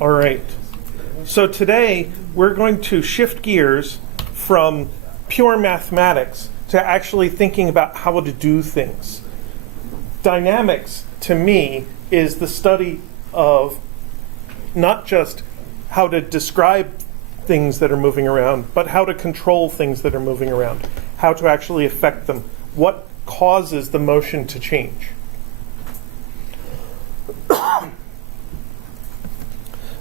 All right. So today we're going to shift gears from pure mathematics to actually thinking about how to do things. Dynamics, to me, is the study of not just how to describe things that are moving around, but how to control things that are moving around, how to actually affect them, what causes the motion to change.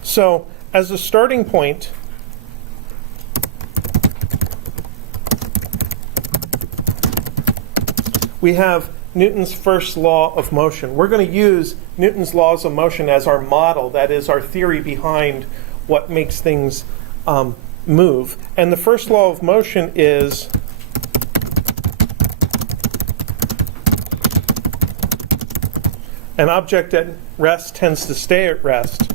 So, as a starting point, we have Newton's first law of motion. We're going to use Newton's laws of motion as our model, that is our theory behind what makes things move. And the first law of motion is an object at rest tends to stay at rest.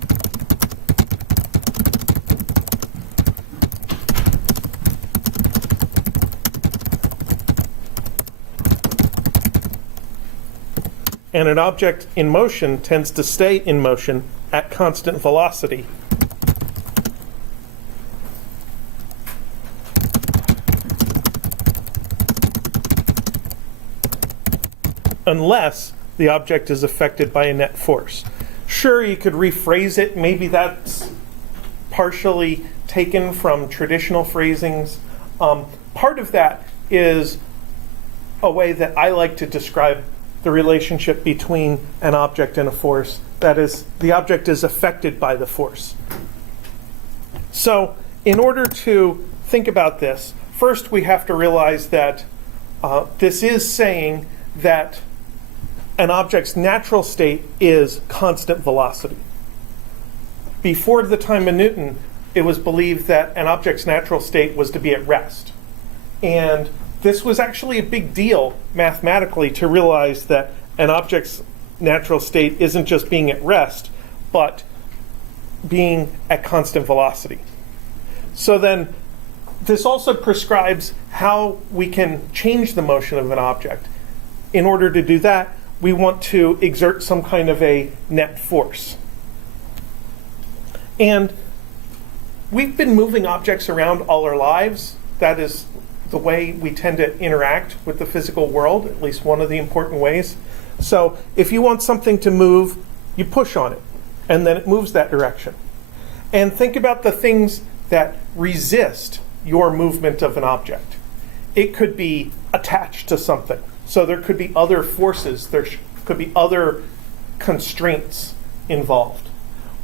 And an object in motion tends to stay in motion at constant velocity. Unless the object is affected by a net force. Sure, you could rephrase it. Maybe that's partially taken from traditional phrasings. Part of that is a way that I like to describe the relationship between an object and a force. That is, the object is affected by the force. So, in order to think about this, first we have to realize that this is saying that an object's natural state is constant velocity. Before the time of Newton, it was believed that an object's natural state was to be at rest. And this was actually a big deal mathematically to realize that an object's natural state isn't just being at rest, but being at constant velocity. So then, this also prescribes how we can change the motion of an object. In order to do that, we want to exert some kind of a net force. And we've been moving objects around all our lives. That is the way we tend to interact with the physical world, at least one of the important ways. So if you want something to move, you push on it, and then it moves that direction. And think about the things that resist your movement of an object. It could be attached to something. So there could be other forces, there could be other constraints involved.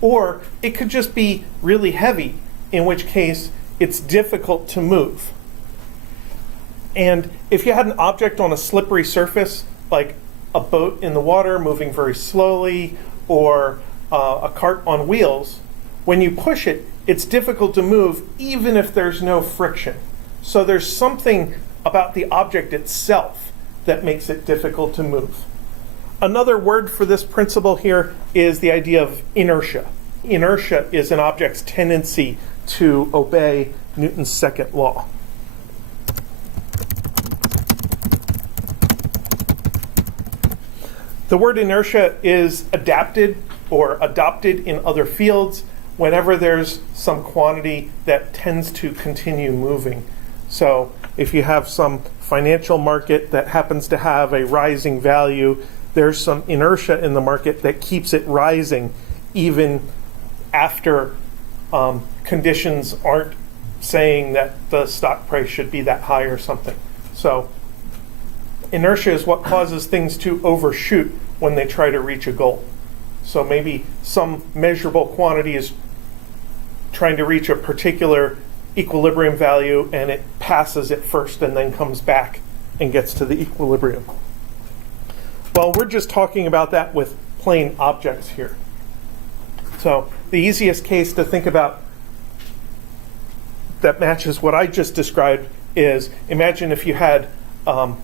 Or it could just be really heavy, in which case it's difficult to move. And if you had an object on a slippery surface, like a boat in the water moving very slowly, or a cart on wheels, when you push it, it's difficult to move even if there's no friction. So there's something about the object itself that makes it difficult to move. Another word for this principle here is the idea of inertia. Inertia is an object's tendency to obey Newton's second law. The word inertia is adapted or adopted in other fields whenever there's some quantity that tends to continue moving. So if you have some financial market that happens to have a rising value, there's some inertia in the market that keeps it rising even after conditions aren't saying that the stock price should be that high or something. So inertia is what causes things to overshoot when they try to reach a goal. So maybe some measurable quantity is trying to reach a particular equilibrium value and it passes it first and then comes back and gets to the equilibrium. Well, we're just talking about that with plain objects here. So the easiest case to think about that matches what I just described is, imagine if you had a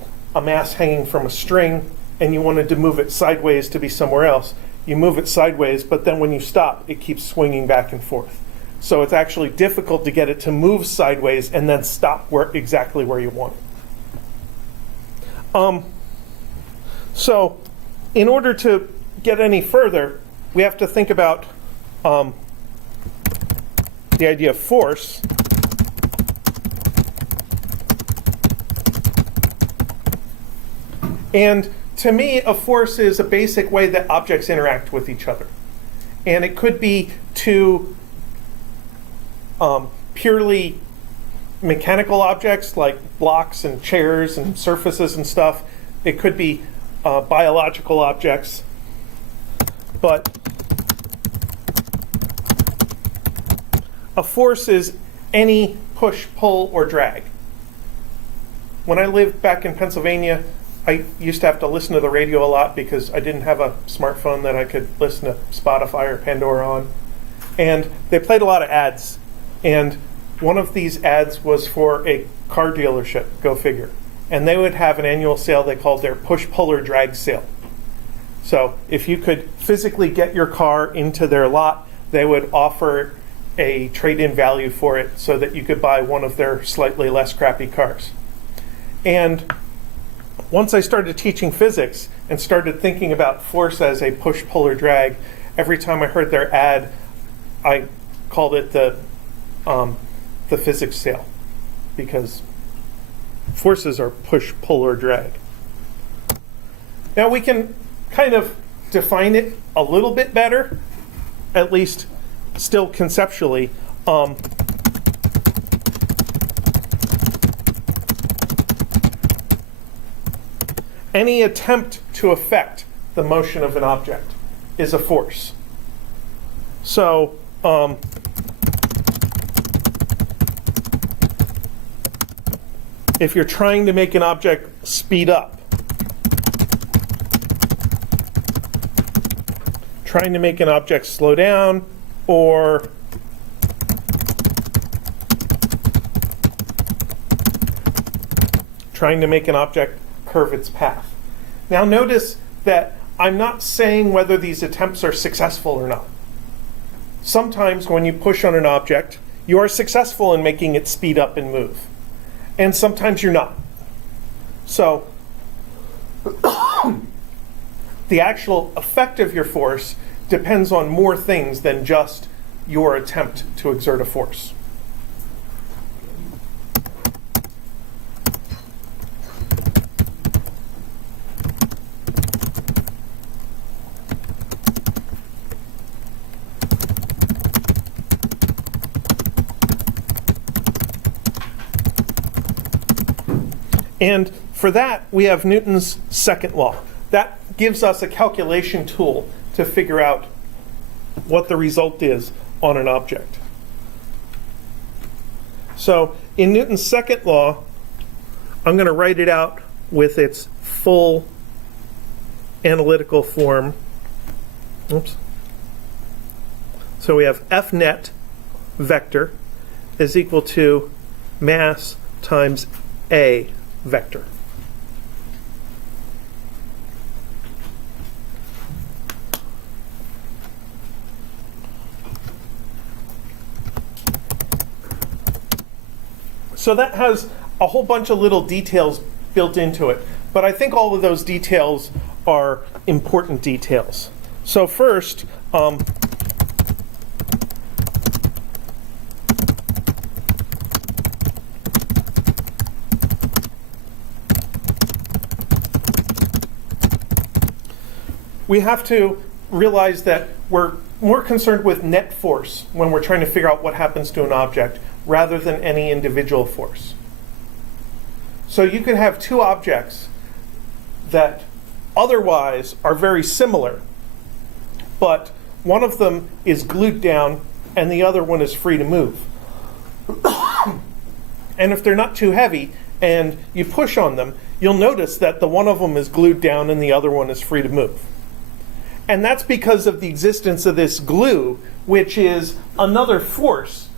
mass hanging from a string and you wanted to move it sideways to be somewhere else. You move it sideways, but then when you stop, it keeps swinging back and forth. So it's actually difficult to get it to move sideways and then stop exactly where you want it. So in order to get any further, we have to think about the idea of force, and to me, a force is a basic way that objects interact with each other. And it could be two purely mechanical objects like blocks and chairs and surfaces and stuff. It could be biological objects. But a force is any push, pull, or drag. When I lived back in Pennsylvania, I used to have to listen to the radio a lot because I didn't have a smartphone that I could listen to Spotify or Pandora on. And they played a lot of ads. And one of these ads was for a car dealership, go figure. And they would have an annual sale they called their push, pull, or drag sale. So if you could physically get your car into their lot, they would offer a trade-in value for it so that you could buy one of their slightly less crappy cars. And once I started teaching physics and started thinking about force as a push, pull, or drag, every time I heard their ad, I called it the physics sale, because forces are push, pull, or drag. Now we can kind of define it a little bit better, at least still conceptually. Any attempt to affect the motion of an object is a force. So, if you're trying to make an object speed up, trying to make an object slow down, or trying to make an object curve its path. Now notice that I'm not saying whether these attempts are successful or not. Sometimes when you push on an object, you are successful in making it speed up and move. And sometimes you're not. So the actual effect of your force depends on more things than just your attempt to exert a force. And for that, we have Newton's second law. That gives us a calculation tool to figure out what the result is on an object. So in Newton's second law, I'm going to write it out with its full analytical form. Oops. So we have F net vector is equal to mass times A vector. So that has a whole bunch of little details built into it, but I think all of those details are important details. So first, we have to realize that we're more concerned with net force when we're trying to figure out what happens to an object rather than any individual force. So you could have two objects that otherwise are very similar, but one of them is glued down and the other one is free to move. And if they're not too heavy and you push on them, you'll notice that the one of them is glued down and the other one is free to move. And that's because of the existence of this glue, which is another force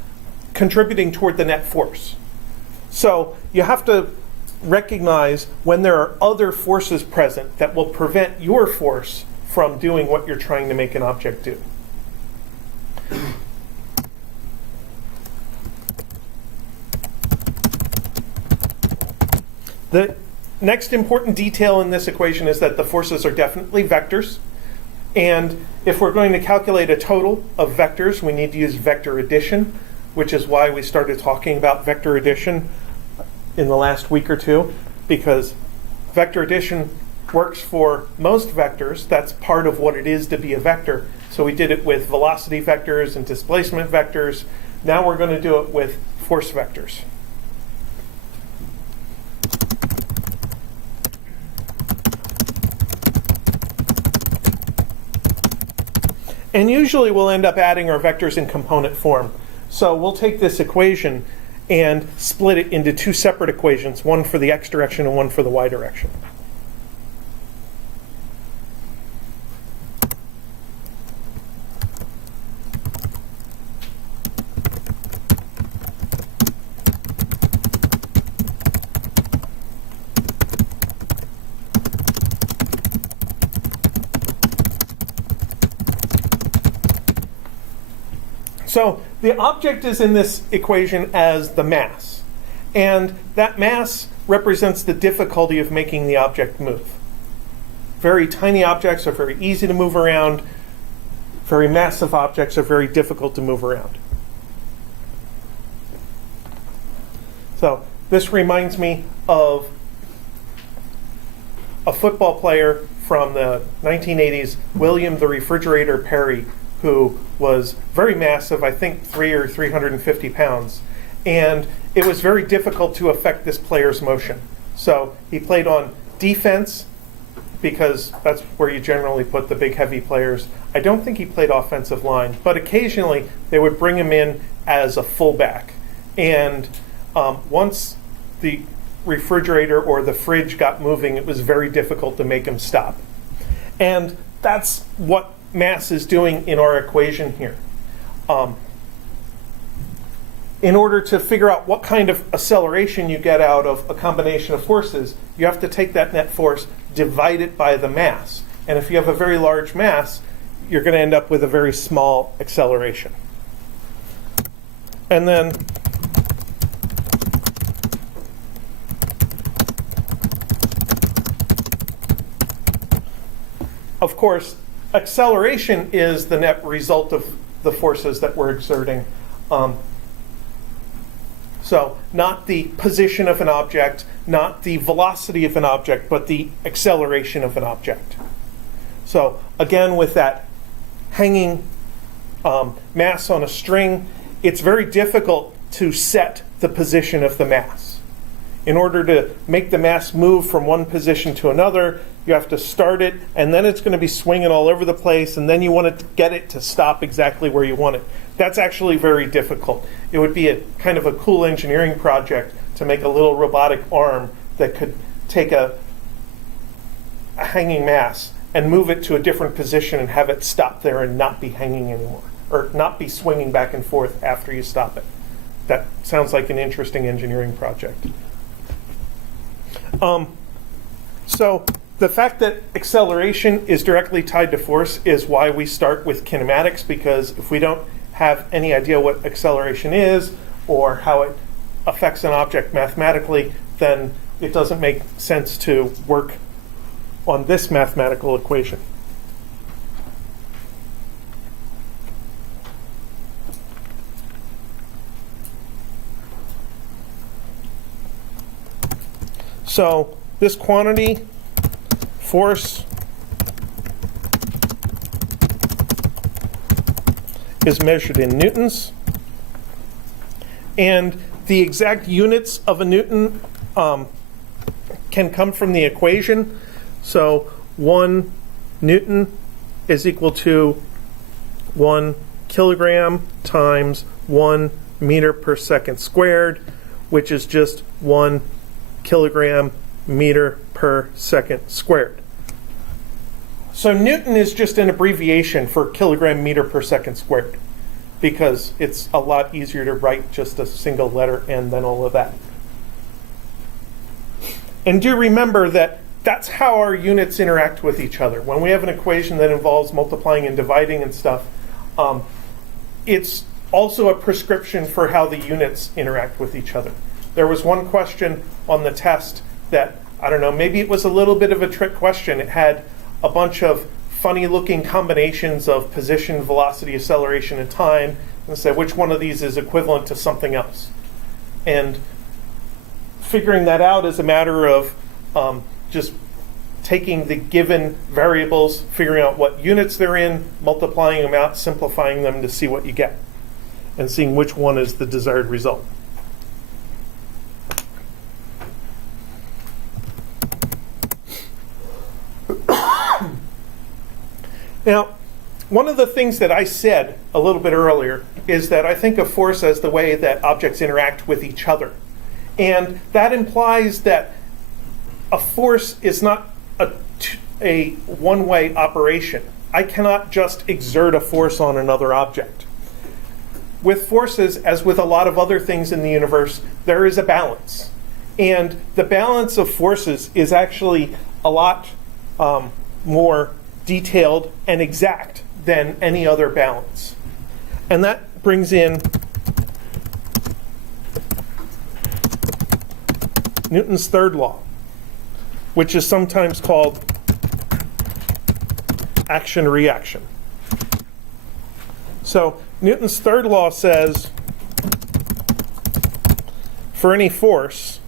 contributing toward the net force. So you have to recognize when there are other forces present that will prevent your force from doing what you're trying to make an object do. The next important detail in this equation is that the forces are definitely vectors. And if we're going to calculate a total of vectors, we need to use vector addition. which is why we started talking about vector addition in the last week or two, because vector addition works for most vectors. That's part of what it is to be a vector. So we did it with velocity vectors and displacement vectors. Now we're going to do it with force vectors. And usually we'll end up adding our vectors in component form. So we'll take this equation and split it into two separate equations, one for the x direction and one for the y direction. So the object is in this equation as the mass, and that mass represents the difficulty of making the object move. Very tiny objects are very easy to move around. Very massive objects are very difficult to move around. So this reminds me of a football player from the 1980s, William the Refrigerator Perry, who was very massive, I think 350 pounds. And it was very difficult to affect this player's motion. So he played on defense, because that's where you generally put the big heavy players. I don't think he played offensive line, but occasionally they would bring him in as a fullback. And once the refrigerator or the fridge got moving, it was very difficult to make him stop. And that's what mass is doing in our equation here. In order to figure out what kind of acceleration you get out of a combination of forces, you have to take that net force, divide it by the mass. And if you have a very large mass, you're going to end up with a very small acceleration. And then of course, acceleration is the net result of the forces that we're exerting. So not the position of an object, not the velocity of an object, but the acceleration of an object. So again, with that hanging mass on a string, it's very difficult to set the position of the mass. In order to make the mass move from one position to another, you have to start it, and then it's going to be swinging all over the place, and then you want to get it to stop exactly where you want it. That's actually very difficult. It would be a kind of a cool engineering project to make a little robotic arm that could take a hanging mass and move it to a different position and have it stop there and not be hanging anymore, or not be swinging back and forth after you stop it. That sounds like an interesting engineering project. So the fact that acceleration is directly tied to force is why we start with kinematics, because if we don't have any idea what acceleration is or how it affects an object mathematically, then it doesn't make sense to work on this mathematical equation. So this quantity, force, is measured in newtons. And the exact units of a newton can come from the equation. So 1 newton is equal to 1 kilogram times 1 meter per second squared, which is just 1 kilogram meter per second squared. So Newton is just an abbreviation for kilogram meter per second squared, because it's a lot easier to write just a single letter and then all of that. And do remember that that's how our units interact with each other. When we have an equation that involves multiplying and dividing and stuff, it's also a prescription for how the units interact with each other. There was one question on the test that, I don't know, maybe it was a little bit of a trick question. It had a bunch of funny looking combinations of position, velocity, acceleration, and time, and say which one of these is equivalent to something else. And figuring that out is a matter of just taking the given variables, figuring out what units they're in, multiplying them out, simplifying them to see what you get, and seeing which one is the desired result. Now, one of the things that I said a little bit earlier is that I think of force as the way that objects interact with each other. And that implies that a force is not a one-way operation. I cannot just exert a force on another object. With forces, as with a lot of other things in the universe, there is a balance. And the balance of forces is actually a lot more detailed and exact than any other balance. And that brings in Newton's third law, which is sometimes called action-reaction. So Newton's third law says for any force,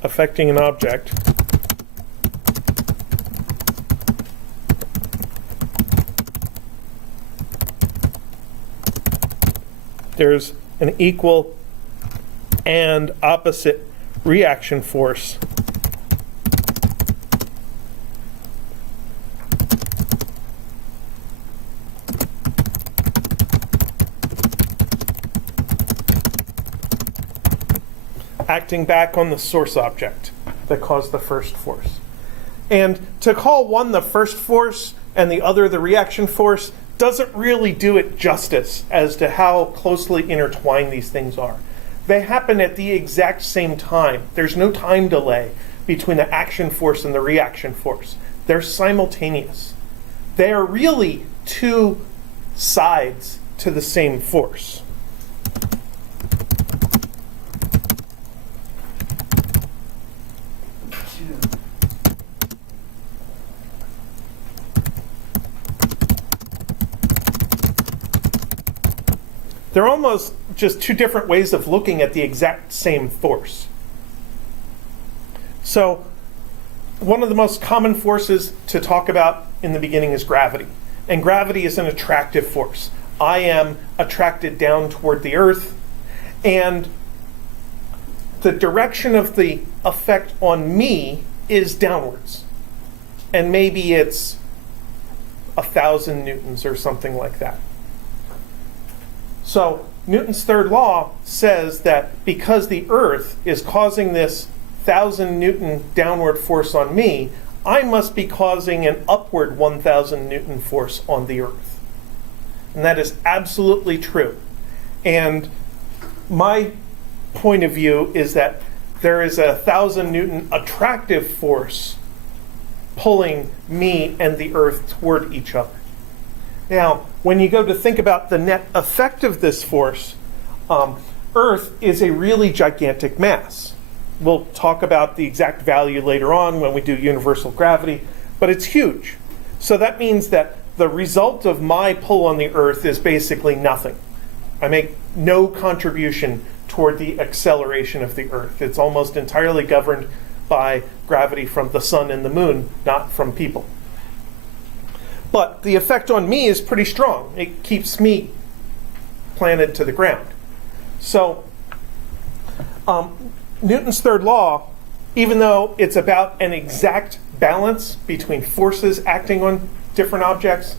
affecting an object, there's an equal and opposite reaction force acting back on the source object that caused the first force. And to call one the first force and the other the reaction force doesn't really do it justice as to how closely intertwined these things are. They happen at the exact same time. There's no time delay between the action force and the reaction force. They're simultaneous. They are really two sides to the same force. They're almost just two different ways of looking at the exact same force. So one of the most common forces to talk about in the beginning is gravity. And gravity is an attractive force. I am attracted down toward the Earth, and the direction of the effect on me is downwards. And maybe it's 1,000 newtons or something like that. So Newton's third law says that because the Earth is causing this 1,000 Newton downward force on me, I must be causing an upward 1,000 Newton force on the Earth. And that is absolutely true. And my point of view is that there is a 1,000 Newton attractive force pulling me and the Earth toward each other. Now, when you go to think about the net effect of this force, Earth is a really gigantic mass. We'll talk about the exact value later on when we do universal gravity, but it's huge. So that means that the result of my pull on the Earth is basically nothing. I make no contribution toward the acceleration of the Earth. It's almost entirely governed by gravity from the sun and the moon, not from people. But the effect on me is pretty strong. It keeps me planted to the ground. So Newton's third law, even though it's about an exact balance between forces acting on different objects,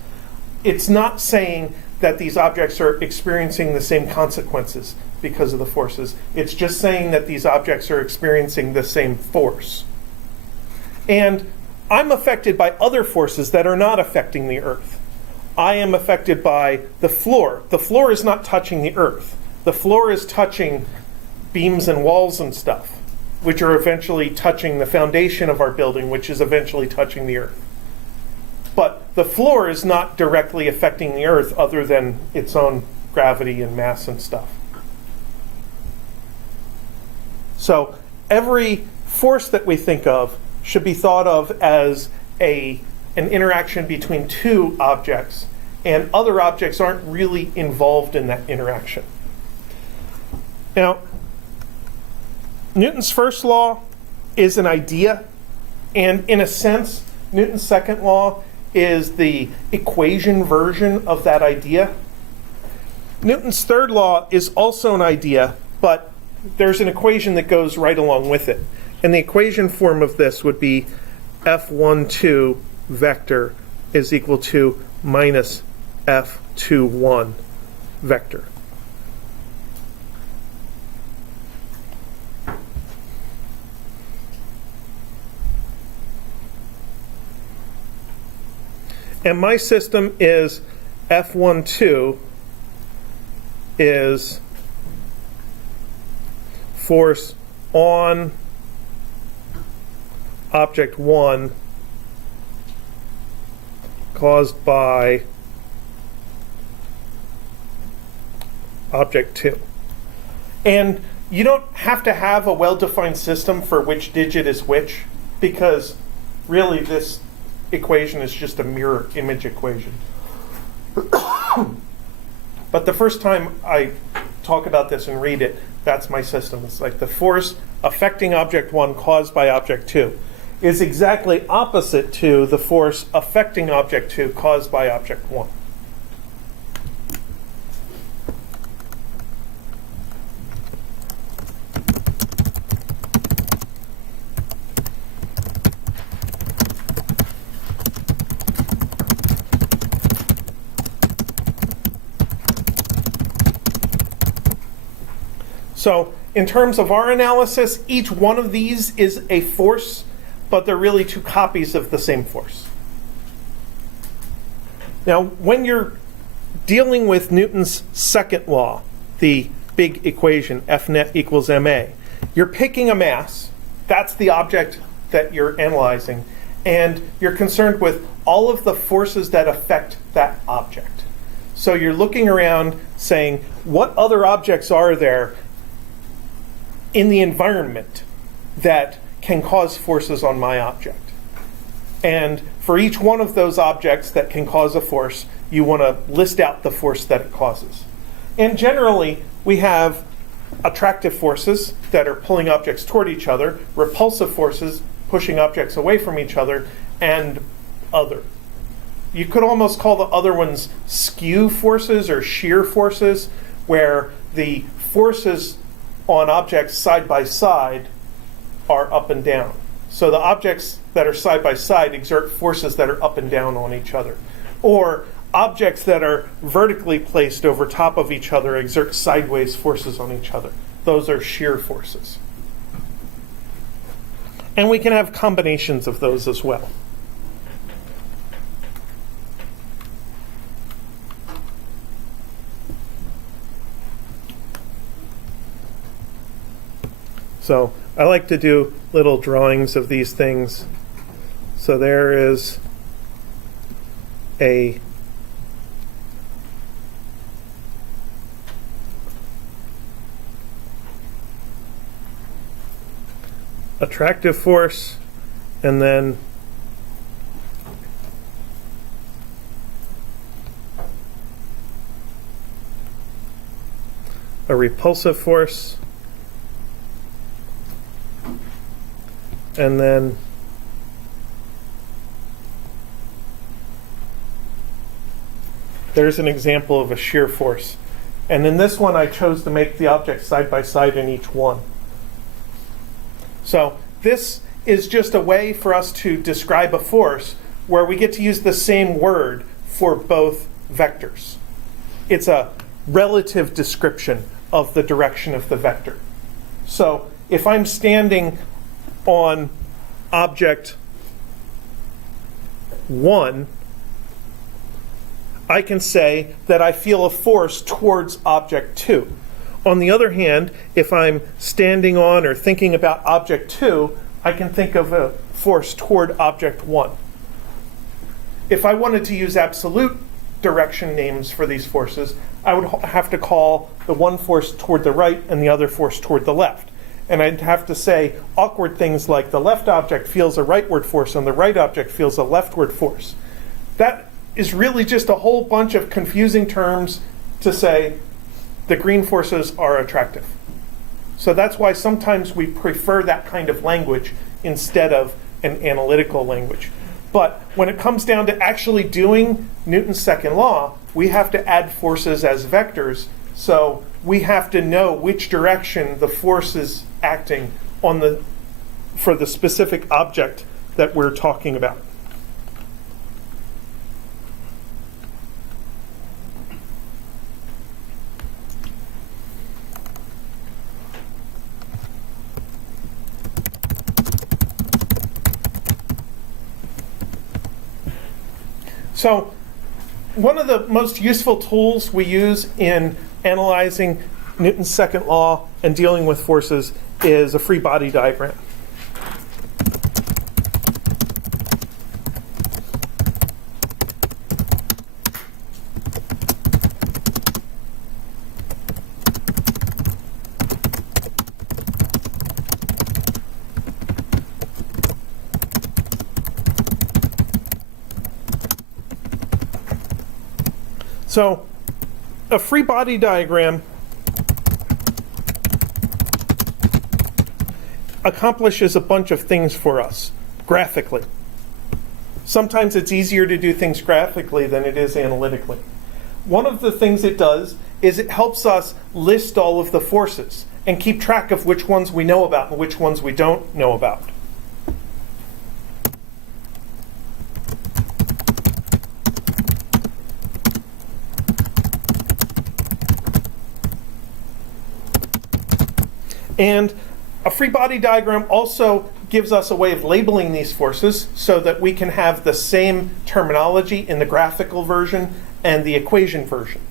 it's not saying that these objects are experiencing the same consequences because of the forces. It's just saying that these objects are experiencing the same force. And I'm affected by other forces that are not affecting the Earth. I am affected by the floor. The floor is not touching the Earth. The floor is touching beams and walls and stuff, which are eventually touching the foundation of our building, which is eventually touching the Earth. But the floor is not directly affecting the Earth other than its own gravity and mass and stuff. So every force that we think of should be thought of as an interaction between two objects, and other objects aren't really involved in that interaction. Now, Newton's first law is an idea, and in a sense, Newton's second law is the equation version of that idea. Newton's third law is also an idea, but there's an equation that goes right along with it. And the equation form of this would be F12 vector is equal to minus F21 vector. And my system is F12 is force on object 1 caused by object 2. And you don't have to have a well-defined system for which digit is which, because really this equation is just a mirror image equation. But the first time I talk about this and read it, that's my system. It's like the force affecting object 1 caused by object 2 is exactly opposite to the force affecting object 2 caused by object 1. So in terms of our analysis, each one of these is a force, but they're really two copies of the same force. Now, when you're dealing with Newton's second law, the big equation, F net equals ma, you're picking a mass, that's the object that you're analyzing, and you're concerned with all of the forces that affect that object. So you're looking around saying, what other objects are there in the environment that can cause forces on my object? And for each one of those objects that can cause a force, you want to list out the force that it causes. And generally, we have attractive forces that are pulling objects toward each other, repulsive forces pushing objects away from each other, and other. You could almost call the other ones skew forces or shear forces, where the forces on objects side by side are up and down. So the objects that are side by side exert forces that are up and down on each other. Or objects that are vertically placed over top of each other exert sideways forces on each other. Those are shear forces. And we can have combinations of those as well. So I like to do little drawings of these things. So there is a attractive force, and then a repulsive force, and then there's an example of a shear force. And in this one, I chose to make the objects side by side in each one. So this is just a way for us to describe a force where we get to use the same word for both vectors. It's a relative description of the direction of the vector. So if I'm standing on object 1, I can say that I feel a force towards object 2. On the other hand, if I'm standing on or thinking about object 2, I can think of a force toward object 1. If I wanted to use absolute direction names for these forces, I would have to call the one force toward the right and the other force toward the left. And I'd have to say awkward things like the left object feels a rightward force and the right object feels a leftward force. That is really just a whole bunch of confusing terms to say the green forces are attractive. So that's why sometimes we prefer that kind of language instead of an analytical language. But when it comes down to actually doing Newton's second law, we have to add forces as vectors. So we have to know which direction the force is acting on for the specific object that we're talking about. So one of the most useful tools we use in analyzing Newton's second law and dealing with forces is a free body diagram. So a free body diagram accomplishes a bunch of things for us graphically. Sometimes it's easier to do things graphically than it is analytically. One of the things it does is it helps us list all of the forces and keep track of which ones we know about and which ones we don't know about. And a free body diagram also gives us a way of labeling these forces so that we can have the same terminology in the graphical version and the equation version.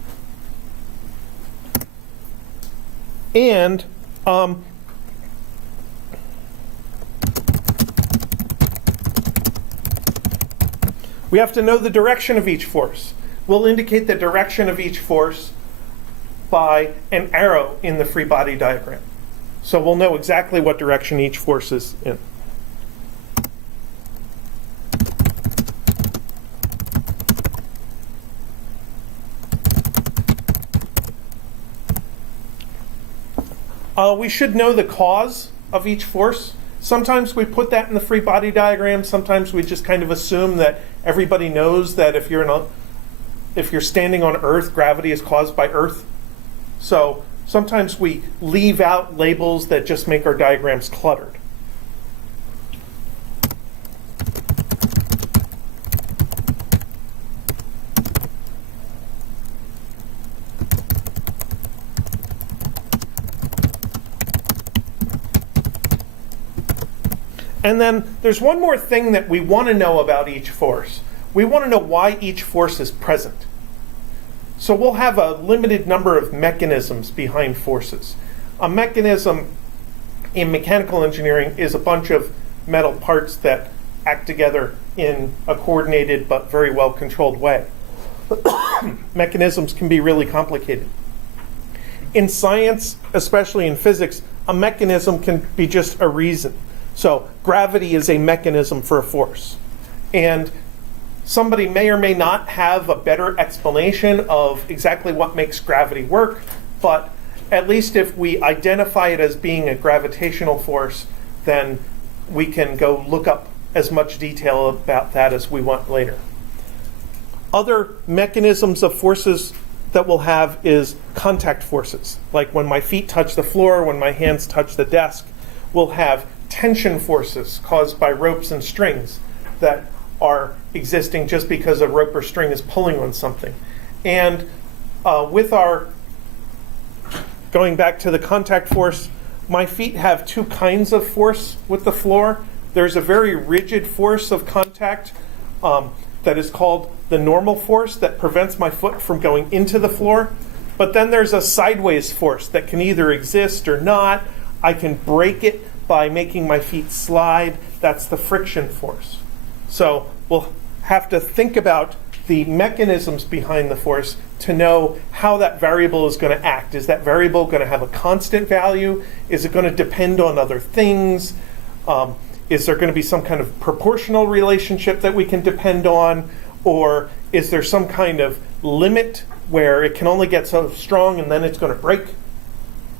And we have to know the direction of each force. We'll indicate the direction of each force by an arrow in the free body diagram. So we'll know exactly what direction each force is in. We should know the cause of each force. Sometimes we put that in the free body diagram. Sometimes we just kind of assume that everybody knows that if you're standing on Earth, gravity is caused by Earth. So sometimes we leave out labels that just make our diagrams cluttered. And then there's one more thing that we want to know about each force. We want to know why each force is present. So we'll have a limited number of mechanisms behind forces. A mechanism in mechanical engineering is a bunch of metal parts that act together in a coordinated but very well controlled way. Mechanisms can be really complicated. In science, especially in physics, a mechanism can be just a reason. So gravity is a mechanism for a force. And somebody may or may not have a better explanation of exactly what makes gravity work, but at least if we identify it as being a gravitational force, then we can go look up as much detail about that as we want later. Other mechanisms of forces that we'll have is contact forces. Like when my feet touch the floor, when my hands touch the desk, we'll have tension forces caused by ropes and strings that are existing just because a rope or string is pulling on something. And with our, going back to the contact force, my feet have two kinds of force with the floor. There's a very rigid force of contact that is called the normal force that prevents my foot from going into the floor. But then there's a sideways force that can either exist or not. I can break it by making my feet slide. That's the friction force. So we'll have to think about the mechanisms behind the force to know how that variable is going to act. Is that variable going to have a constant value? Is it going to depend on other things? Is there going to be some kind of proportional relationship that we can depend on? Or is there some kind of limit where it can only get so strong and then it's going to break?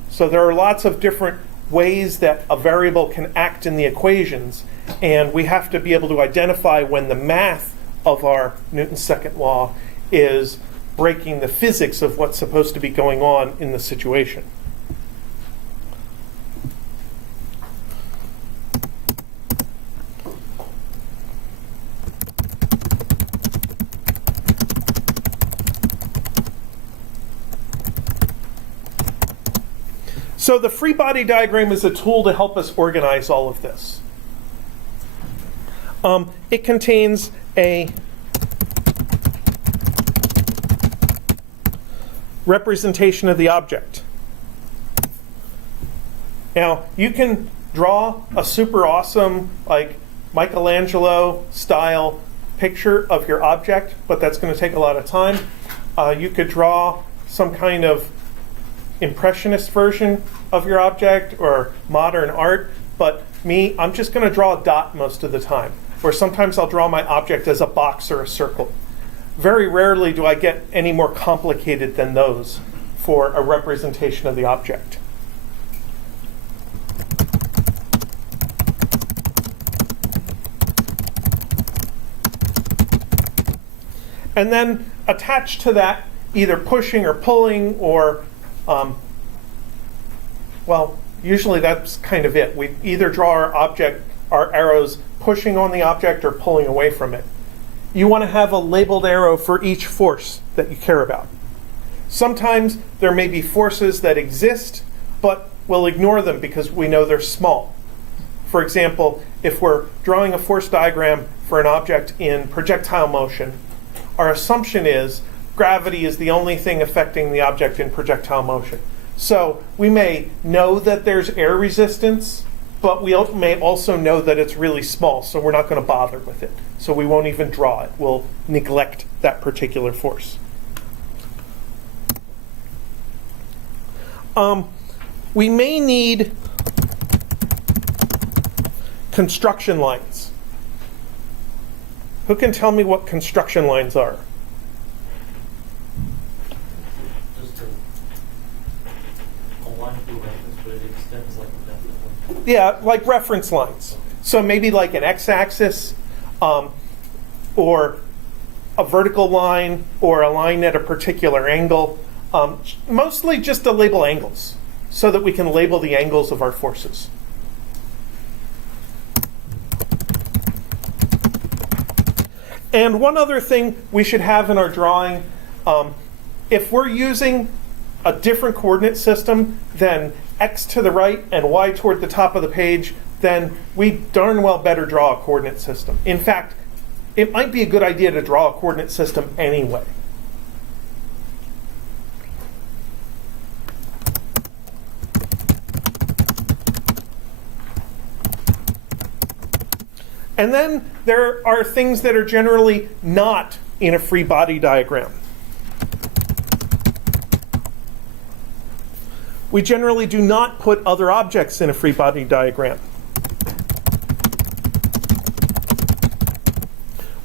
So there are lots of different ways that a variable can act in the equations, and we have to be able to identify when the math of our Newton's second law is breaking the physics of what's supposed to be going on in the situation. So the free body diagram is a tool to help us organize all of this. It contains a representation of the object. Now, you can draw a super awesome, like Michelangelo style picture of your object, but that's going to take a lot of time. You could draw some kind of impressionist version of your object or modern art, but I'm just going to draw a dot most of the time, or sometimes I'll draw my object as a box or a circle. Very rarely do I get any more complicated than those for a representation of the object. And then attached to that, either pushing or pulling or well, usually that's kind of it. We either draw our arrows pushing on the object or pulling away from it. You want to have a labeled arrow for each force that you care about. Sometimes there may be forces that exist, but we'll ignore them because we know they're small. For example, if we're drawing a force diagram for an object in projectile motion, our assumption is gravity is the only thing affecting the object in projectile motion. So we may know that there's air resistance, but we may also know that it's really small, so we're not going to bother with it. So we won't even draw it. We'll neglect that particular force. We may need construction lines. Who can tell me what construction lines are? Yeah, like reference lines. So maybe like an x-axis, or a vertical line, or a line at a particular angle. Mostly just to label angles, so that we can label the angles of our forces. And one other thing we should have in our drawing, if we're using a different coordinate system than x to the right and y toward the top of the page, then we darn well better draw a coordinate system. In fact, it might be a good idea to draw a coordinate system anyway. And then there are things that are generally not in a free body diagram. We generally do not put other objects in a free body diagram.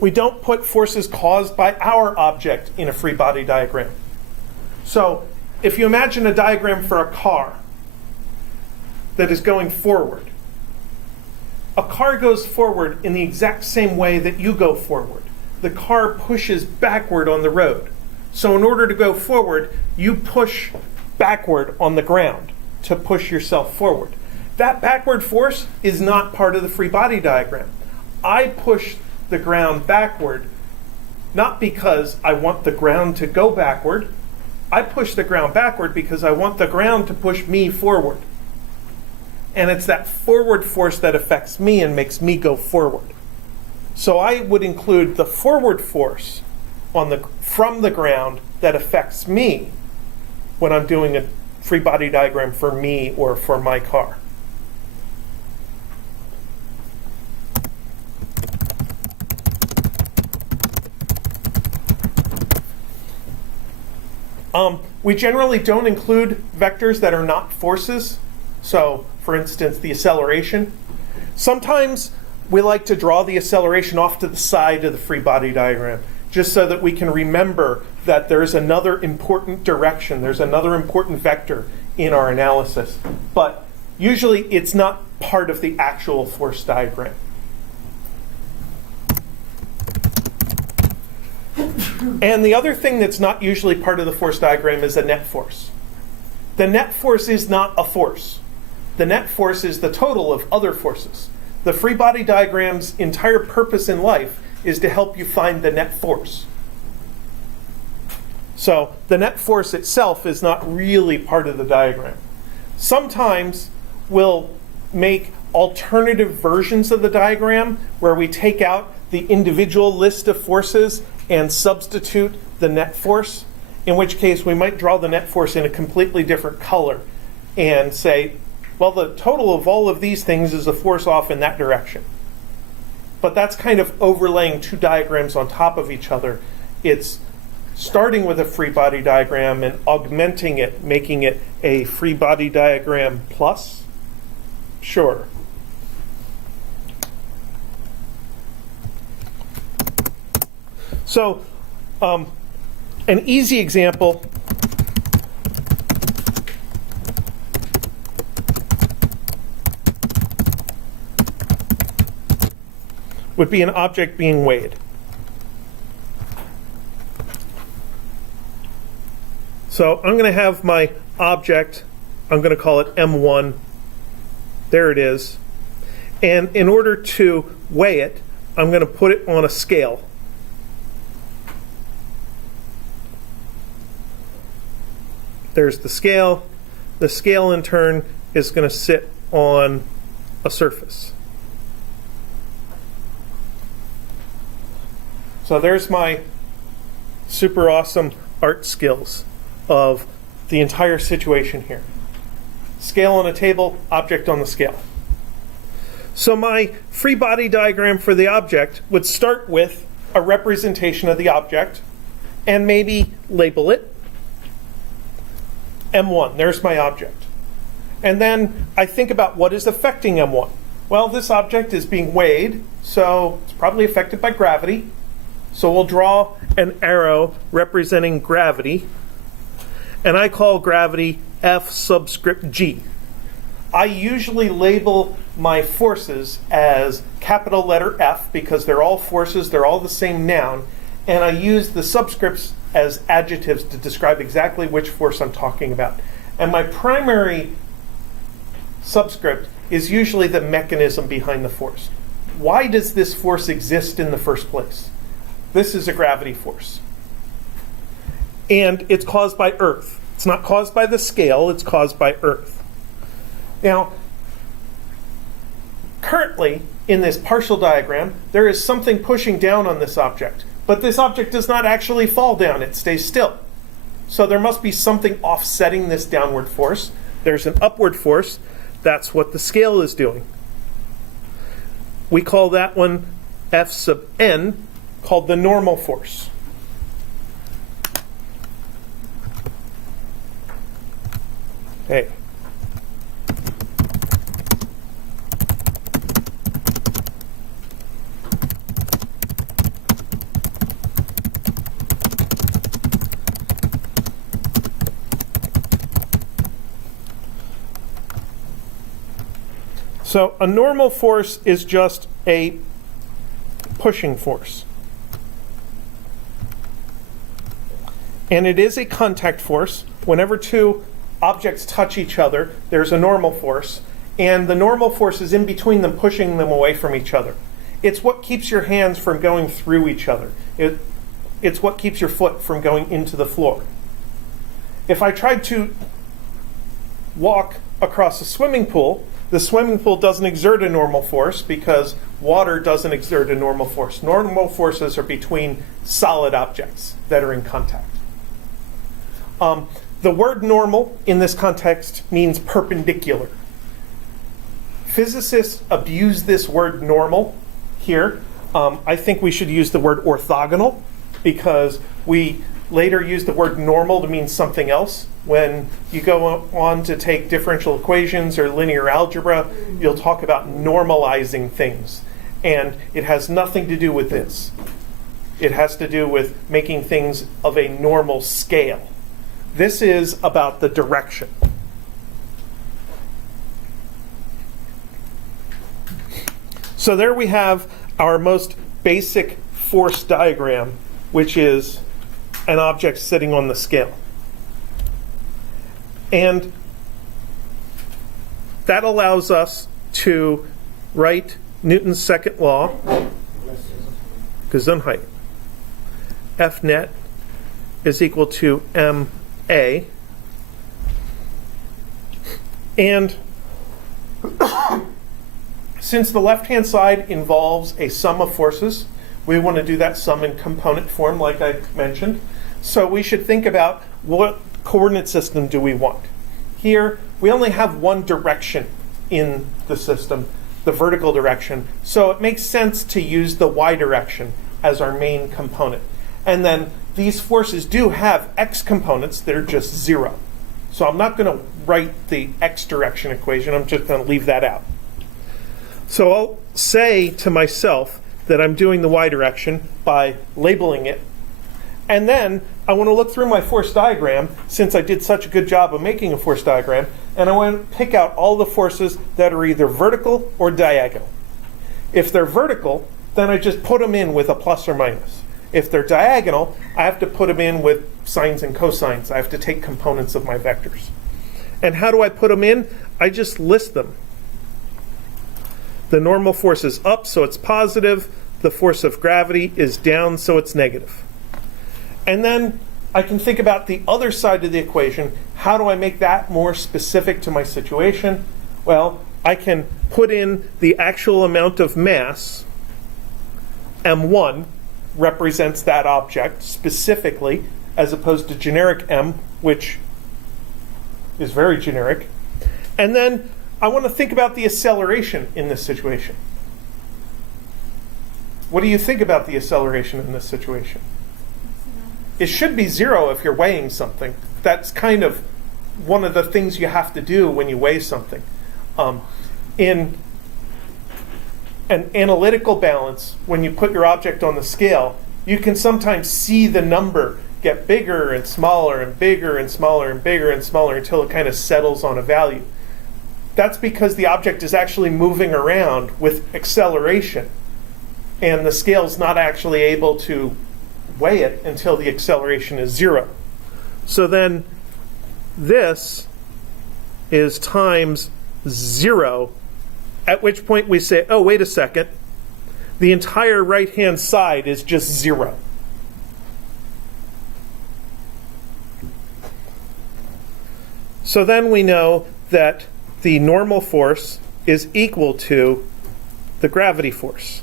We don't put forces caused by our object in a free body diagram. So if you imagine a diagram for a car that is going forward, a car goes forward in the exact same way that you go forward. The car pushes backward on the road. So in order to go forward, you push backward on the ground to push yourself forward. That backward force is not part of the free body diagram. I push the ground backward not because I want the ground to go backward. I push the ground backward because I want the ground to push me forward. And it's that forward force that affects me and makes me go forward. So I would include the forward force from the ground that affects me when I'm doing a free body diagram for me or for my car. We generally don't include vectors that are not forces. So, for instance, the acceleration. Sometimes we like to draw the acceleration off to the side of the free body diagram, just so that we can remember that there's another important direction, there's another important vector in our analysis. But usually it's not part of the actual force diagram. And the other thing that's not usually part of the force diagram is a net force. The net force is not a force. The net force is the total of other forces. The free body diagram's entire purpose in life is to help you find the net force. So the net force itself is not really part of the diagram. Sometimes we'll make alternative versions of the diagram where we take out the individual list of forces and substitute the net force, in which case we might draw the net force in a completely different color and say, well, the total of all of these things is a force off in that direction. But that's kind of overlaying two diagrams on top of each other. It's starting with a free body diagram and augmenting it, making it a free body diagram plus? Sure. So, an easy example would be an object being weighed. So I'm going to have my object, I'm going to call it M1. There it is. And in order to weigh it, I'm going to put it on a scale. There's the scale. The scale, in turn, is going to sit on a surface. So there's my super awesome art skills of the entire situation here. Scale on a table, object on the scale. So my free body diagram for the object would start with a representation of the object and maybe label it M1. There's my object. And then I think about what is affecting M1. Well, this object is being weighed, so it's probably affected by gravity. So we'll draw an arrow representing gravity, and I call gravity F subscript G. I usually label my forces as capital letter F because they're all forces, they're all the same noun, and I use the subscripts as adjectives to describe exactly which force I'm talking about. And my primary subscript is usually the mechanism behind the force. Why does this force exist in the first place? This is a gravity force. And it's caused by Earth. It's not caused by the scale, it's caused by Earth. Now, currently, in this partial diagram, there is something pushing down on this object. But this object does not actually fall down, it stays still. So there must be something offsetting this downward force. There's an upward force. That's what the scale is doing. We call that one F sub n, called the normal force. Okay. So a normal force is just a pushing force. And it is a contact force. Whenever two objects touch each other, there's a normal force. And the normal force is in between them, pushing them away from each other. It's what keeps your hands from going through each other. It's what keeps your foot from going into the floor. If I tried to walk across a swimming pool, the swimming pool doesn't exert a normal force because water doesn't exert a normal force. Normal forces are between solid objects that are in contact. The word normal in this context means perpendicular. Physicists abuse this word normal here. I think we should use the word orthogonal because we later use the word normal to mean something else. When you go on to take differential equations or linear algebra, you'll talk about normalizing things. And it has nothing to do with this. It has to do with making things of a normal scale. This is about the direction. So there we have our most basic force diagram, which is an object sitting on the scale. And that allows us to write Newton's second law, Gesundheit. F net is equal to ma. And since the left-hand side involves a sum of forces, we want to do that sum in component form, like I mentioned. So we should think about what coordinate system do we want. Here, we only have one direction in the system, the vertical direction. So it makes sense to use the y direction as our main component. And then these forces do have x components. They're just 0. So I'm not going to write the x direction equation. I'm just going to leave that out. So I'll say to myself that I'm doing the y direction by labeling it. And then I want to look through my force diagram, since I did such a good job of making a force diagram, and I want to pick out all the forces that are either vertical or diagonal. If they're vertical, then I just put them in with a plus or minus. If they're diagonal, I have to put them in with sines and cosines. I have to take components of my vectors. And how do I put them in? I just list them. The normal force is up, so it's positive. The force of gravity is down, so it's negative. And then I can think about the other side of the equation. How do I make that more specific to my situation? Well, I can put in the actual amount of mass. M1 represents that object specifically, as opposed to generic M, which is very generic. And then I want to think about the acceleration in this situation. What do you think about the acceleration in this situation? It should be 0 if you're weighing something. That's kind of one of the things you have to do when you weigh something. In an analytical balance, when you put your object on the scale, you can sometimes see the number get bigger and smaller and bigger and smaller and bigger and smaller until it kind of settles on a value. That's because the object is actually moving around with acceleration, and the scale's not actually able to weigh it until the acceleration is 0. So then this is times 0, at which point we say, oh, wait a second, the entire right-hand side is just 0. So then we know that the normal force is equal to the gravity force.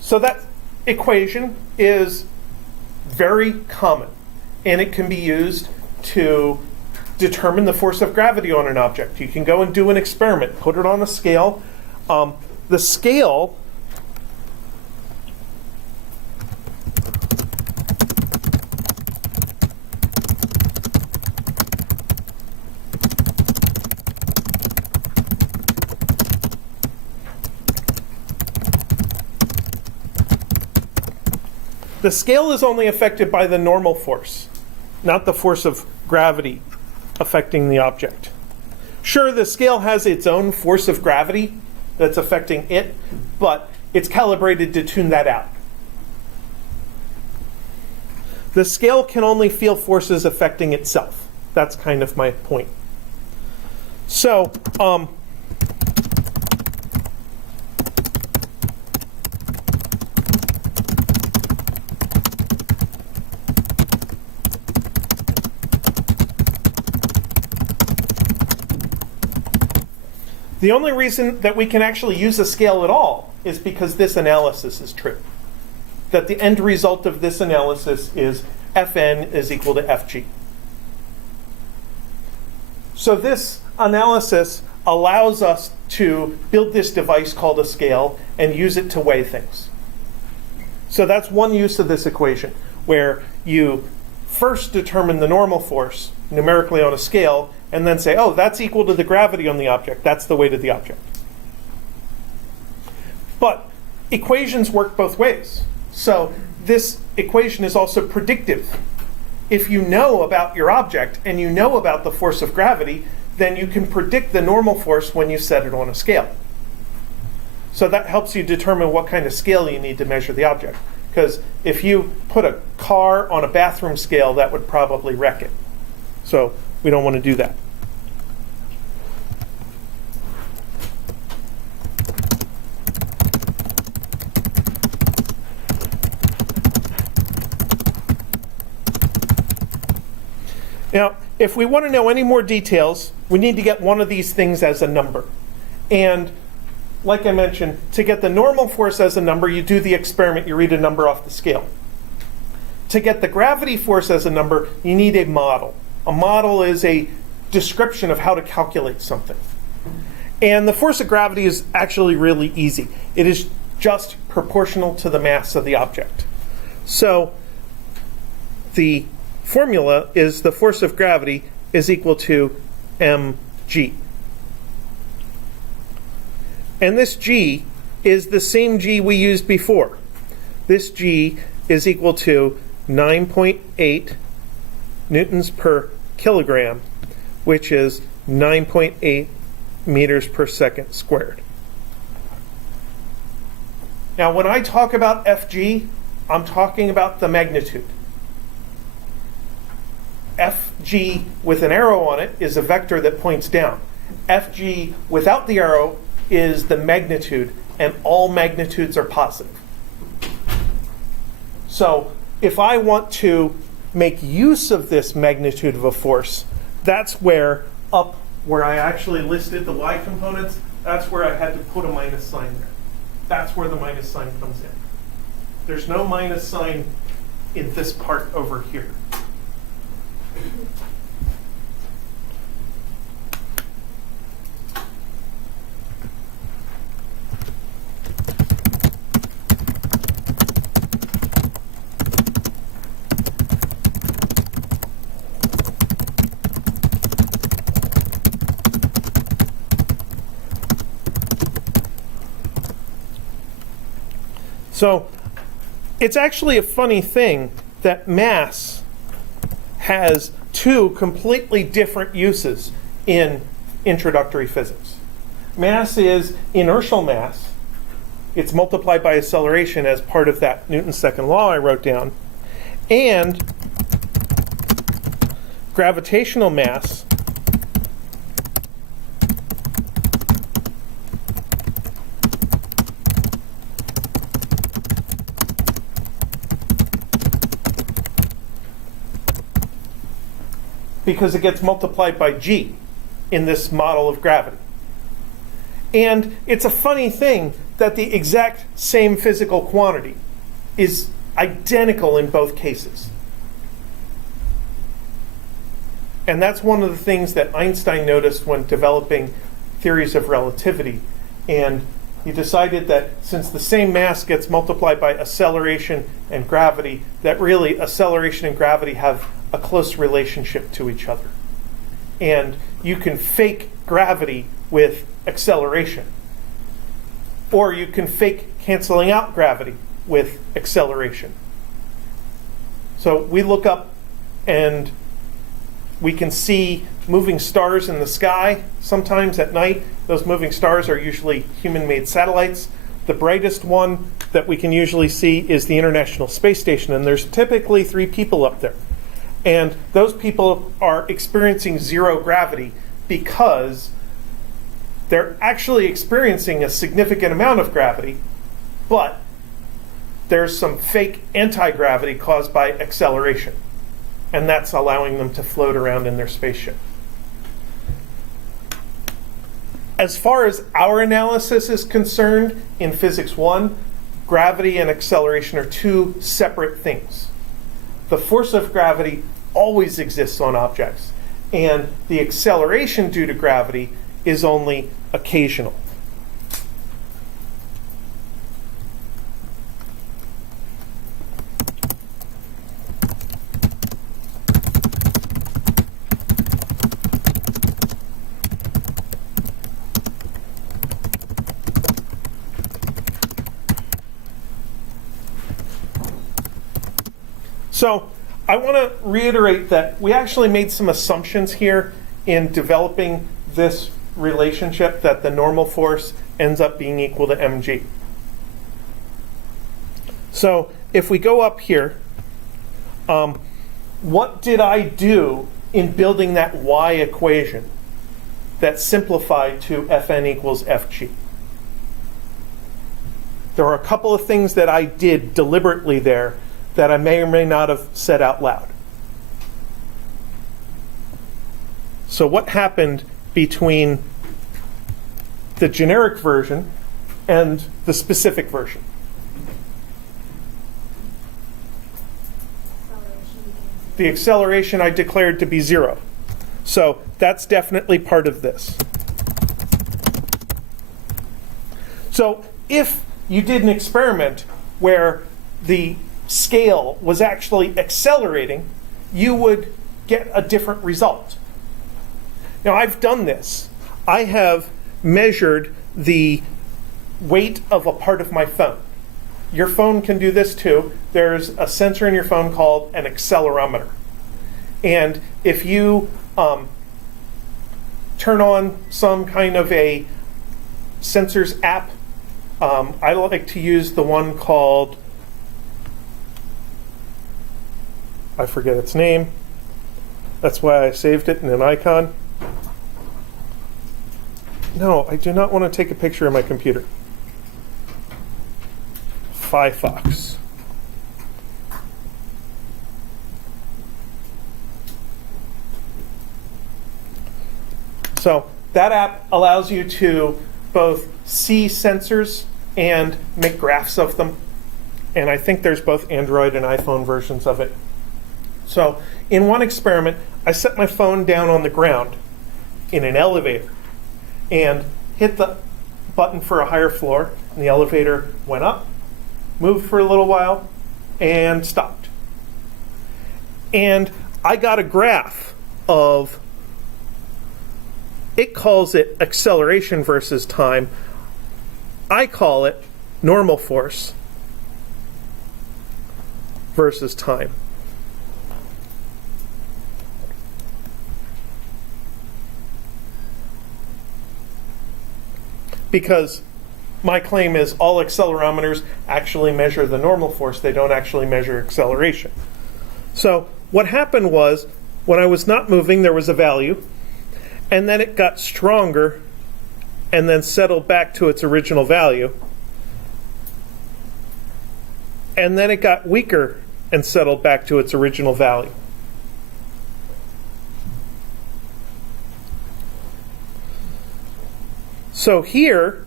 So that equation is very common, and it can be used to determine the force of gravity on an object. You can go and do an experiment, put it on a scale. The scale is only affected by the normal force, not the force of gravity affecting the object. Sure, the scale has its own force of gravity that's affecting it, but it's calibrated to tune that out. The scale can only feel forces affecting itself. That's kind of my point. So, the only reason that we can actually use a scale at all is because this analysis is true. That the end result of this analysis is Fn is equal to Fg. So this analysis allows us to build this device called a scale and use it to weigh things. So that's one use of this equation, where you first determine the normal force numerically on a scale, and then say, oh, that's equal to the gravity on the object. That's the weight of the object. But equations work both ways. So this equation is also predictive. If you know about your object and you know about the force of gravity, then you can predict the normal force when you set it on a scale. So that helps you determine what kind of scale you need to measure the object. Because if you put a car on a bathroom scale, that would probably wreck it. So we don't want to do that. Now, if we want to know any more details, we need to get one of these things as a number. And like I mentioned, to get the normal force as a number, you do the experiment, you read a number off the scale. To get the gravity force as a number, you need a model. A model is a description of how to calculate something. And the force of gravity is actually really easy. It is just proportional to the mass of the object. So the formula is the force of gravity is equal to mg. And this g is the same g we used before. This g is equal to 9.8 newtons per kilogram, which is 9.8 meters per second squared. Now, when I talk about Fg, I'm talking about the magnitude. Fg with an arrow on it is a vector that points down. Fg without the arrow is the magnitude, and all magnitudes are positive. So if I want to make use of this magnitude of a force, that's where up where I actually listed the y components, that's where I had to put a minus sign there. That's where the minus sign comes in. There's no minus sign in this part over here. So it's actually a funny thing that mass has two completely different uses in introductory physics. Mass is inertial mass. It's multiplied by acceleration as part of that Newton's second law I wrote down. And gravitational mass because it gets multiplied by g in this model of gravity. And it's a funny thing that the exact same physical quantity is identical in both cases. And that's one of the things that Einstein noticed when developing theories of relativity. And he decided that since the same mass gets multiplied by acceleration and gravity, that really acceleration and gravity have a close relationship to each other. And you can fake gravity with acceleration. Or you can fake canceling out gravity with acceleration. So we look up and we can see moving stars in the sky sometimes at night. Those moving stars are usually human-made satellites. The brightest one that we can usually see is the International Space Station, and there's typically 3 people up there. And those people are experiencing zero gravity because they're actually experiencing a significant amount of gravity, but there's some fake anti-gravity caused by acceleration. And that's allowing them to float around in their spaceship. As far as our analysis is concerned, in Physics 1, gravity and acceleration are 2 separate things. The force of gravity always exists on objects, and the acceleration due to gravity is only occasional. So I want to reiterate that we actually made some assumptions here in developing this relationship that the normal force ends up being equal to mg. So if we go up here, what did I do in building that y equation that simplified to Fn equals Fg? There are a couple of things that I did deliberately there that I may or may not have said out loud. So what happened between the generic version and the specific version? The acceleration I declared to be 0. So that's definitely part of this. So if you did an experiment where the scale was actually accelerating, you would get a different result. Now I've done this. I have measured the weight of a part of my phone. Your phone can do this too. There's a sensor in your phone called an accelerometer. And if you turn on some kind of a sensors app, I like to use the one called, I forget its name. That's why I saved it in an icon. No, I do not want to take a picture of my computer. Firefox. So that app allows you to both see sensors and make graphs of them. And I think there's both Android and iPhone versions of it. So in one experiment, I set my phone down on the ground in an elevator and hit the button for a higher floor, and the elevator went up, moved for a little while, and stopped. And I got a graph of, it calls it acceleration versus time. I call it normal force versus time. Because my claim is all accelerometers actually measure the normal force. They don't actually measure acceleration. So what happened was, when I was not moving, there was a value, and then it got stronger and then settled back to its original value. And then it got weaker and settled back to its original value. So here,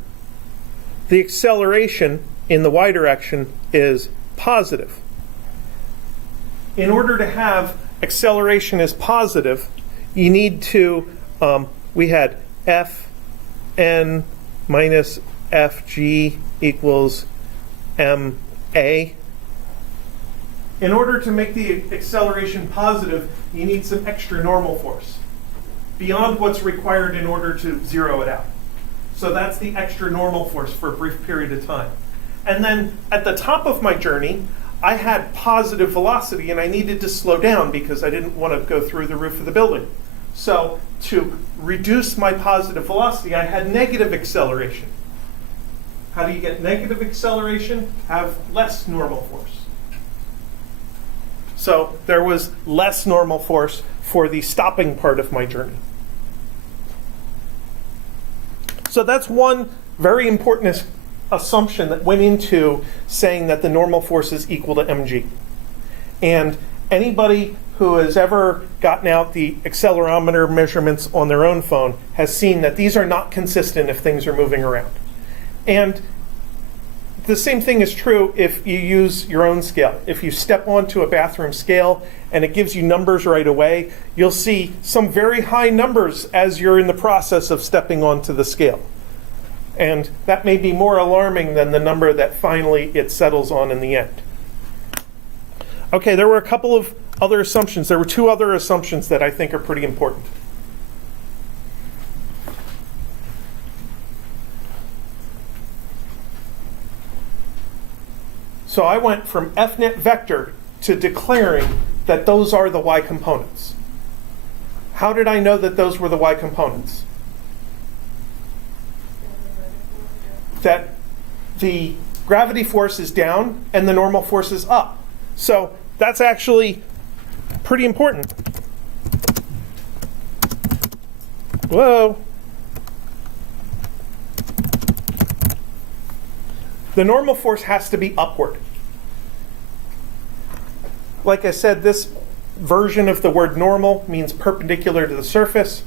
the acceleration in the y direction is positive. In order to have acceleration as positive, you need to, we had Fn minus Fg equals ma. In order to make the acceleration positive, you need some extra normal force beyond what's required in order to zero it out. So that's the extra normal force for a brief period of time. And then at the top of my journey, I had positive velocity and I needed to slow down because I didn't want to go through the roof of the building. So to reduce my positive velocity, I had negative acceleration. How do you get negative acceleration? Have less normal force. So there was less normal force for the stopping part of my journey. So that's one very important assumption that went into saying that the normal force is equal to mg. And anybody who has ever gotten out the accelerometer measurements on their own phone has seen that these are not consistent if things are moving around. And the same thing is true if you use your own scale. If you step onto a bathroom scale and it gives you numbers right away, you'll see some very high numbers as you're in the process of stepping onto the scale. And that may be more alarming than the number that finally it settles on in the end. Okay, there were a couple of other assumptions. There were two other assumptions that I think are pretty important. So I went from fnet vector to declaring that those are the y components. How did I know that those were the y components? That the gravity force is down and the normal force is up. So that's actually pretty important. Whoa. The normal force has to be upward. Like I said, this version of the word normal means perpendicular to the surface,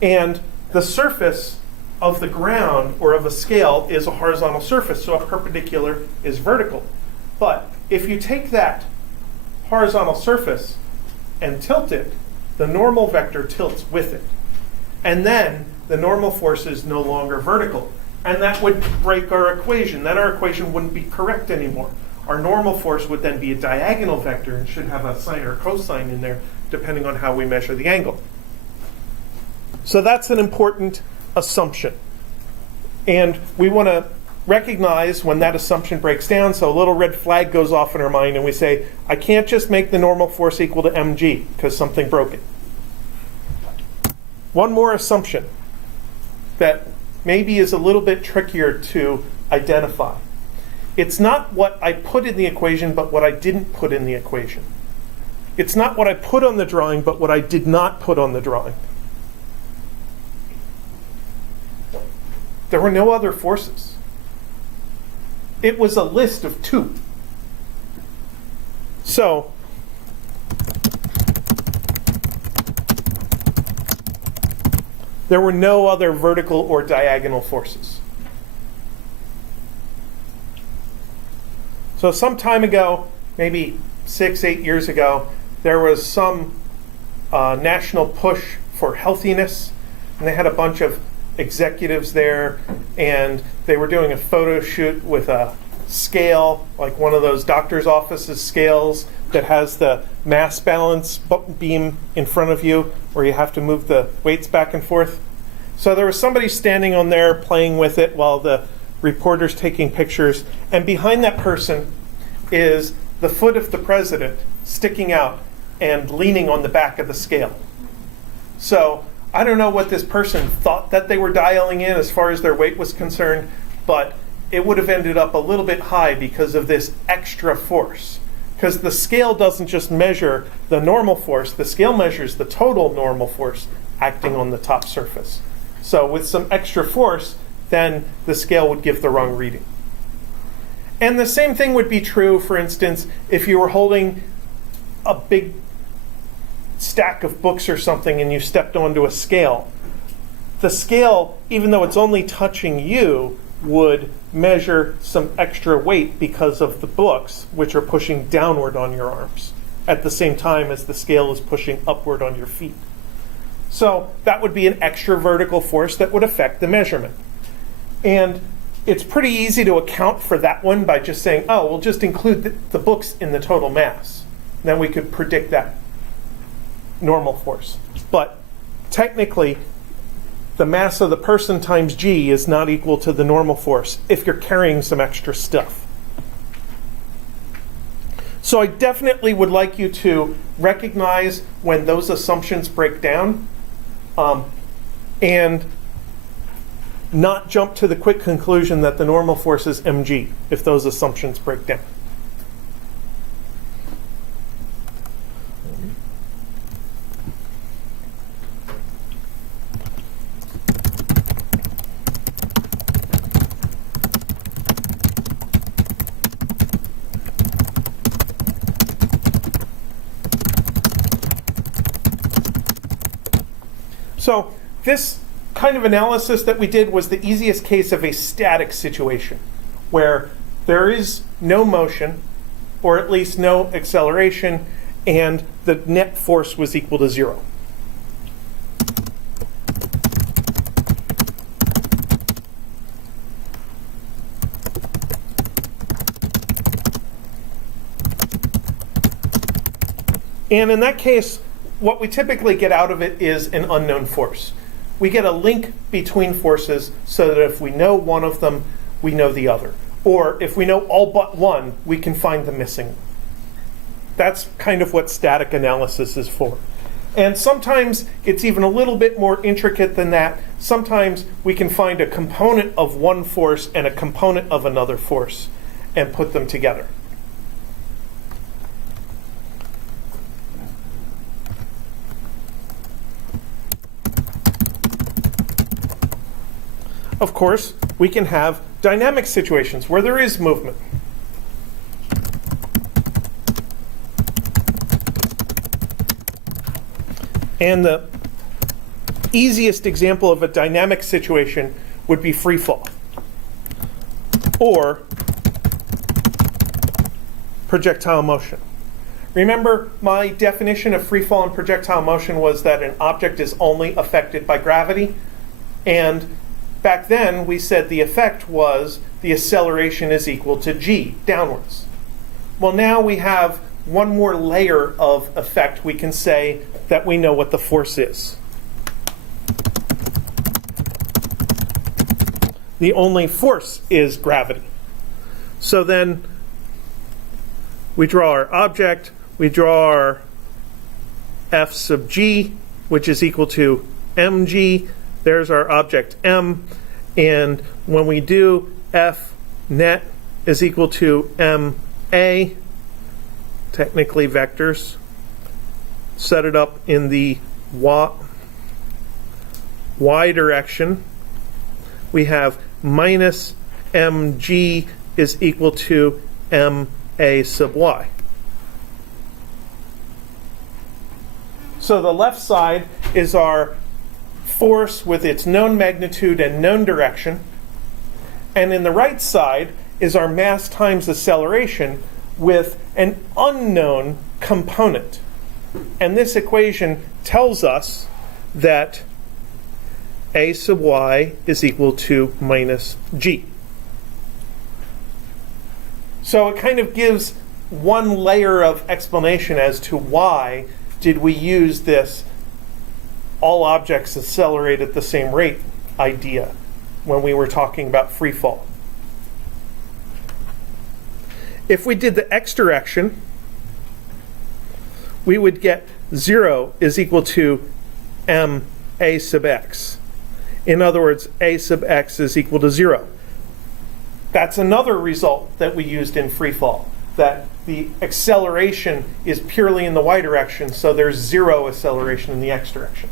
and the surface of the ground or of a scale is a horizontal surface, so a perpendicular is vertical. But if you take that horizontal surface and tilt it, the normal vector tilts with it. And then the normal force is no longer vertical. And that would break our equation. Then our equation wouldn't be correct anymore. Our normal force would then be a diagonal vector and should have a sine or cosine in there, depending on how we measure the angle. So that's an important assumption. And we want to recognize when that assumption breaks down, so a little red flag goes off in our mind, and we say, I can't just make the normal force equal to mg, because something broke it. One more assumption that maybe is a little bit trickier to identify. It's not what I put in the equation, but what I didn't put in the equation. It's not what I put on the drawing, but what I did not put on the drawing. There were no other forces. It was a list of 2. So, there were no other vertical or diagonal forces. So some time ago, maybe 6-8 years ago, there was some national push for healthiness, and they had a bunch of executives there, and they were doing a photo shoot with a scale, like one of those doctor's offices scales that has the mass balance beam in front of you where you have to move the weights back and forth. So there was somebody standing on there playing with it while the reporter's taking pictures, and behind that person is the foot of the president sticking out and leaning on the back of the scale. So I don't know what this person thought that they were dialing in as far as their weight was concerned, but it would have ended up a little bit high because of this extra force. Because the scale doesn't just measure the normal force, the scale measures the total normal force acting on the top surface. So with some extra force, then the scale would give the wrong reading. And the same thing would be true, for instance, if you were holding a big stack of books or something and you stepped onto a scale. The scale, even though it's only touching you, would measure some extra weight because of the books, which are pushing downward on your arms at the same time as the scale is pushing upward on your feet. So that would be an extra vertical force that would affect the measurement. And it's pretty easy to account for that one by just saying, oh, we'll just include the books in the total mass. Then we could predict that normal force. But technically, the mass of the person times g is not equal to the normal force if you're carrying some extra stuff. So I definitely would like you to recognize when those assumptions break down, and not jump to the quick conclusion that the normal force is mg if those assumptions break down. So this kind of analysis that we did was the easiest case of a static situation where there is no motion, or at least no acceleration, and the net force was equal to 0. And in that case, what we typically get out of it is an unknown force. We get a link between forces so that if we know one of them, we know the other. Or if we know all but one, we can find the missing one. That's kind of what static analysis is for. And sometimes it's even a little bit more intricate than that. Sometimes we can find a component of one force and a component of another force and put them together. Of course, we can have dynamic situations where there is movement. And the easiest example of a dynamic situation would be free fall or projectile motion. Remember, my definition of free fall and projectile motion was that an object is only affected by gravity. And back then, we said the effect was the acceleration is equal to g, downwards. Well, now we have one more layer of effect. We can say that we know what the force is. The only force is gravity. So then we draw our object, we draw our F sub g, which is equal to mg. There's our object m. And when we do F net is equal to ma, technically vectors, set it up in the y direction. We have minus mg is equal to ma sub y. So the left side is our force with its known magnitude and known direction. And in the right side is our mass times acceleration with an unknown component. And this equation tells us that a sub y is equal to minus g. So it kind of gives one layer of explanation as to why did we use this all objects accelerate at the same rate idea when we were talking about free fall. If we did the x direction, we would get 0 is equal to ma sub x. In other words, a sub x is equal to 0. That's another result that we used in free fall, that the acceleration is purely in the y direction, so there's 0 acceleration in the x direction.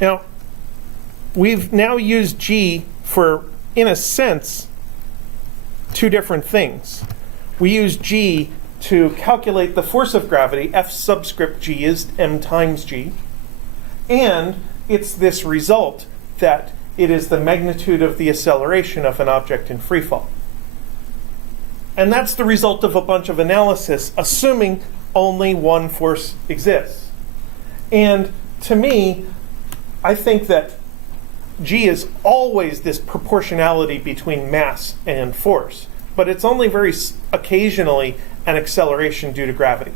Now, we've now used g for, in a sense, two different things. We use g to calculate the force of gravity. F subscript g is m times g. And it's this result that it is the magnitude of the acceleration of an object in free fall. And that's the result of a bunch of analysis, assuming only one force exists. And to me, I think that g is always this proportionality between mass and force, but it's only very occasionally an acceleration due to gravity.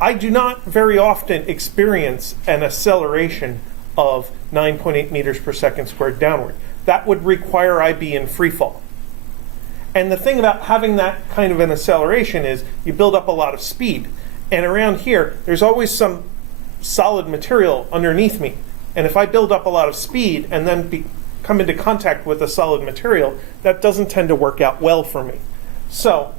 I do not very often experience an acceleration of 9.8 meters per second squared downward. That would require I be in free fall. And the thing about having that kind of an acceleration is you build up a lot of speed. And around here, there's always some solid material underneath me. And if I build up a lot of speed and then come into contact with a solid material, that doesn't tend to work out well for me. So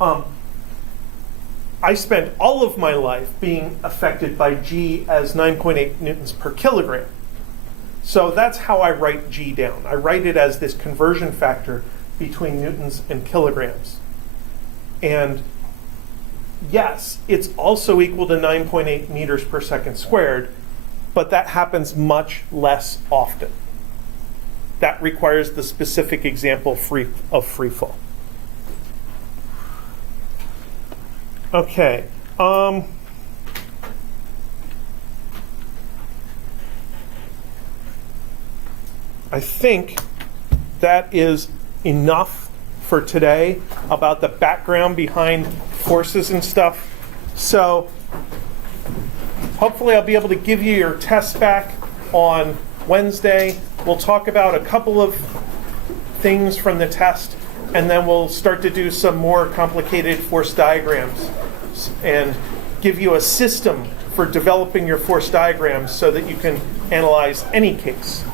I spent all of my life being affected by g as 9.8 newtons per kilogram. So that's how I write g down. I write it as this conversion factor between newtons and kilograms. And yes, it's also equal to 9.8 meters per second squared, but that happens much less often. That requires the specific example of free fall. Okay. I think that is enough for today about the background behind forces and stuff. So hopefully I'll be able to give you your tests back on Wednesday. We'll talk about a couple of things from the test, and then we'll start to do some more complicated force diagrams and give you a system for developing your force diagrams so that you can analyze any case.